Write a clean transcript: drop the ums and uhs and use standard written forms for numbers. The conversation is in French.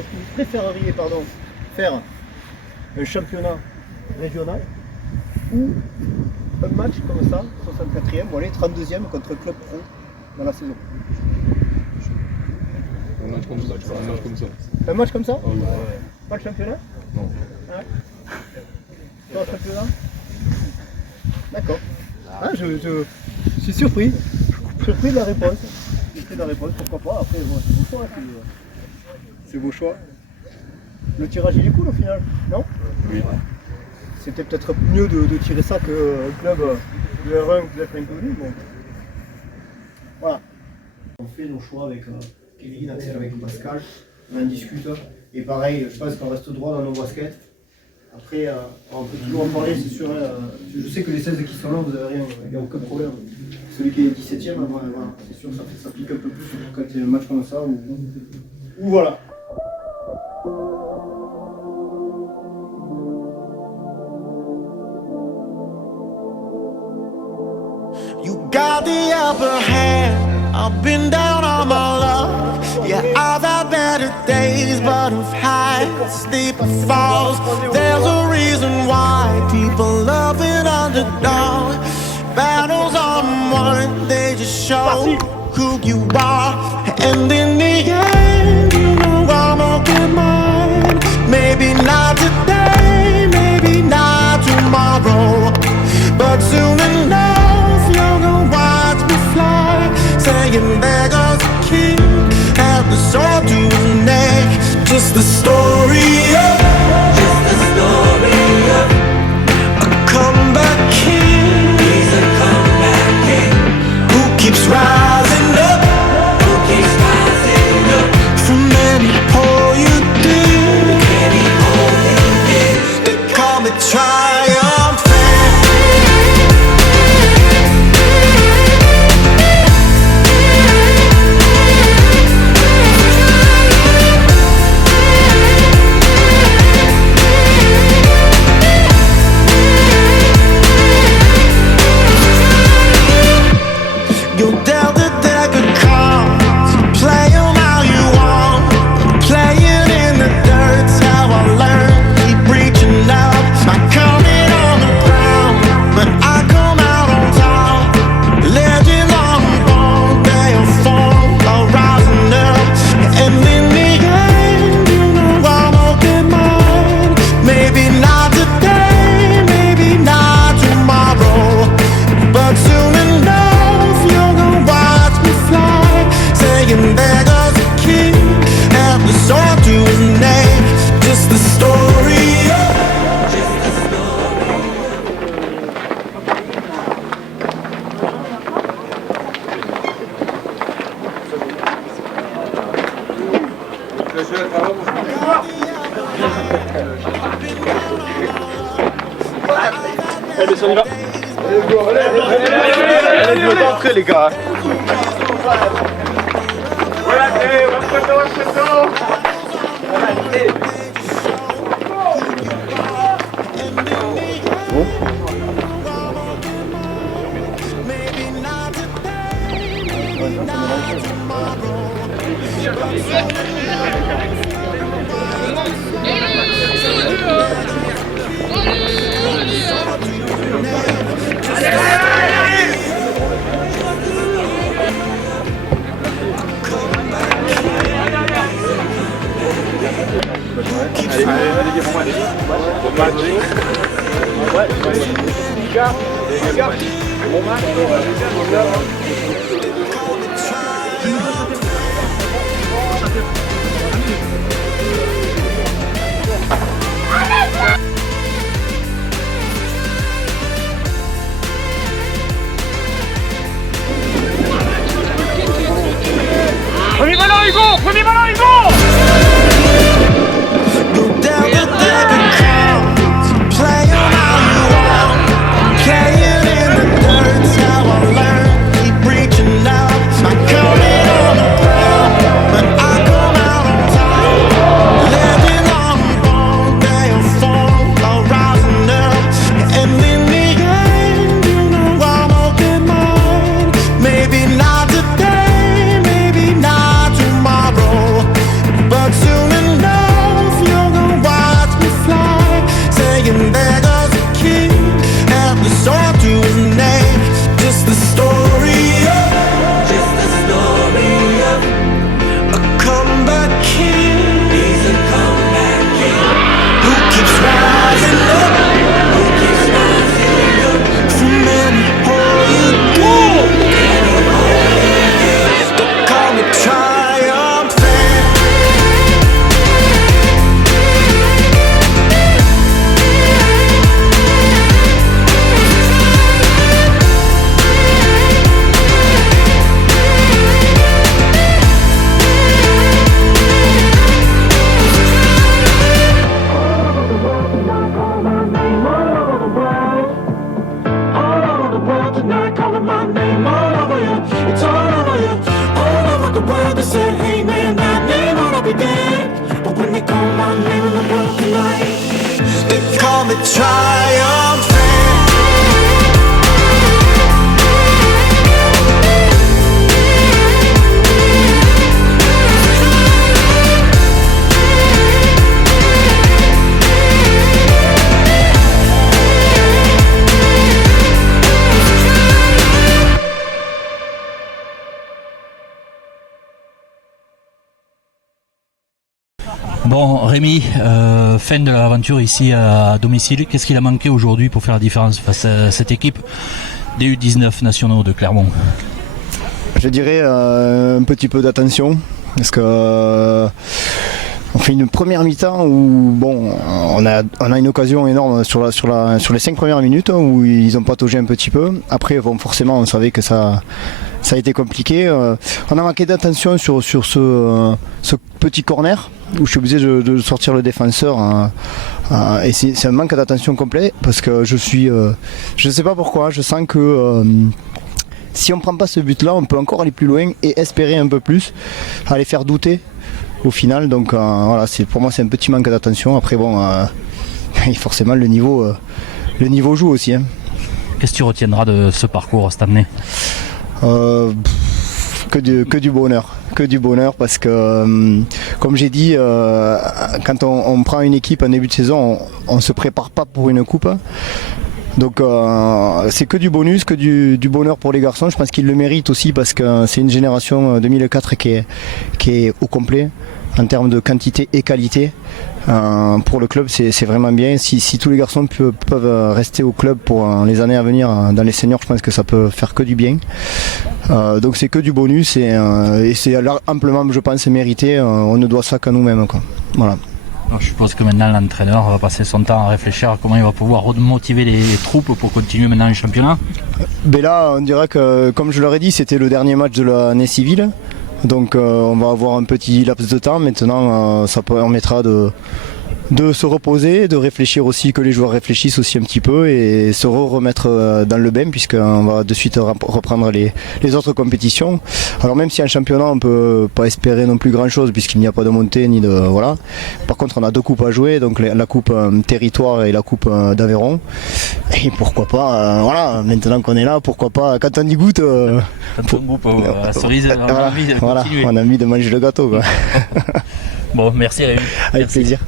est-ce que vous préféreriez faire un championnat régional ou un match comme ça, 64e, ou aller 32e contre un club pro dans la saison? Un match comme ça. Un match comme ça? Oh, ouais. Pas le championnat? Non. Ouais. Pas le championnat? D'accord. Ah, je suis surpris. Surpris de la réponse. Surpris de la réponse, pourquoi pas. Après, bon, c'est vos choix. C'est vos choix. Le tirage, il est cool au final, non? Oui. C'était peut-être mieux de tirer ça qu'un club de R1 que vous êtes inconnu. Bon. Voilà. On fait nos choix avec Kevin, Axel, avec Pascal. On en discute. Et pareil, je pense qu'on reste droit dans nos baskets. Après, on peut toujours en parler, c'est sûr. Je sais que les 16 qui sont là, vous n'avez rien, il n'y a aucun problème. Celui qui est 17ème, voilà, c'est sûr, ça pique un peu plus quand il y a un match comme ça. Ou voilà. You got the upper hand. I've been down on my luck. Yeah, I've had better days, but I've had sleeper falls. There's a reason why people love an underdog. Battles are won, they just show who you are. And in the end, you know I'm gonna get mine. Maybe not today, maybe not tomorrow, but soon enough you're gonna watch me fly. Saying there goes a king, have the sword to his neck. Just the story of a comeback king. He's a comeback king who keeps rising up, from any hole you dig. They call me triumphant. You dealt the deck of cards, play 'em how you want. Playing in the dirt's how I learned. Keep reaching out, I come in on the ground, but I come out on top. Legends on the bone, they are formed, are rising up. And in the end, you know I'm gonna get mine. Maybe not today, maybe not tomorrow, but soon enough you're gonna watch me fly. Saying there goes a king, have the sword to his neck. Just the story of Allez, je veux rentrer les gars. Premier ballon Hugo! Premier ballon Hugo! you dealt the deck of cards, play 'em how you want. Playing in the dirt's how I learned. Keep reaching They call my name in the broken light. They call me triumphant. Bon, Rémi, fin de l'aventure ici à domicile. Qu'est-ce qu'il a manqué aujourd'hui pour faire la différence face à cette équipe des U19 nationaux de Clermont? Je dirais un petit peu d'attention, parce que on fait une première mi-temps où bon, on a une occasion énorme sur les 5 premières minutes où ils ont pataugé un petit peu. Après, bon, forcément, on savait que ça a été compliqué. On a manqué d'attention sur ce petit corner où je suis obligé de sortir le défenseur. Et c'est un manque d'attention complet parce que je ne sais pas pourquoi, je sens que si on ne prend pas ce but-là, on peut encore aller plus loin et espérer un peu plus, aller faire douter au final. Donc voilà, pour moi c'est un petit manque d'attention. Après bon, forcément le niveau joue aussi. Hein. Qu'est-ce que tu retiendras de ce parcours cette année? Que du bonheur parce que comme j'ai dit, quand on prend une équipe en début de saison, on ne se prépare pas pour une coupe. Donc c'est que du bonus, que du bonheur pour les garçons. Je pense qu'ils le méritent aussi parce que c'est une génération 2004 qui est au complet en termes de quantité et qualité. Pour le club c'est vraiment bien. Si tous les garçons peuvent rester au club pour les années à venir dans les seniors, je pense que ça peut faire que du bien. Donc c'est que du bonus et c'est amplement, je pense, mérité. On ne doit ça qu'à nous-mêmes, quoi. Voilà. Alors, je suppose que maintenant l'entraîneur va passer son temps à réfléchir à comment il va pouvoir remotiver les troupes pour continuer maintenant le championnat. Mais là, on dirait que, comme je leur ai dit, c'était le dernier match de l'année civile. Donc on va avoir un petit laps de temps. Maintenant, ça permettra de se reposer, de réfléchir aussi, que les joueurs réfléchissent aussi un petit peu et se remettre dans le bain puisqu'on va de suite reprendre les autres compétitions. Alors même si en championnat on peut pas espérer non plus grand chose puisqu'il n'y a pas de montée ni de voilà. Par contre on a 2 coupes à jouer, donc la coupe territoire et la coupe d'Aveyron. Et pourquoi pas, voilà, maintenant qu'on est là, pourquoi pas, quand on y goûte, Quand on goûte la cerise, on a envie de continuer. On a envie de manger le gâteau, quoi. Bon, merci Rémi. Avec plaisir.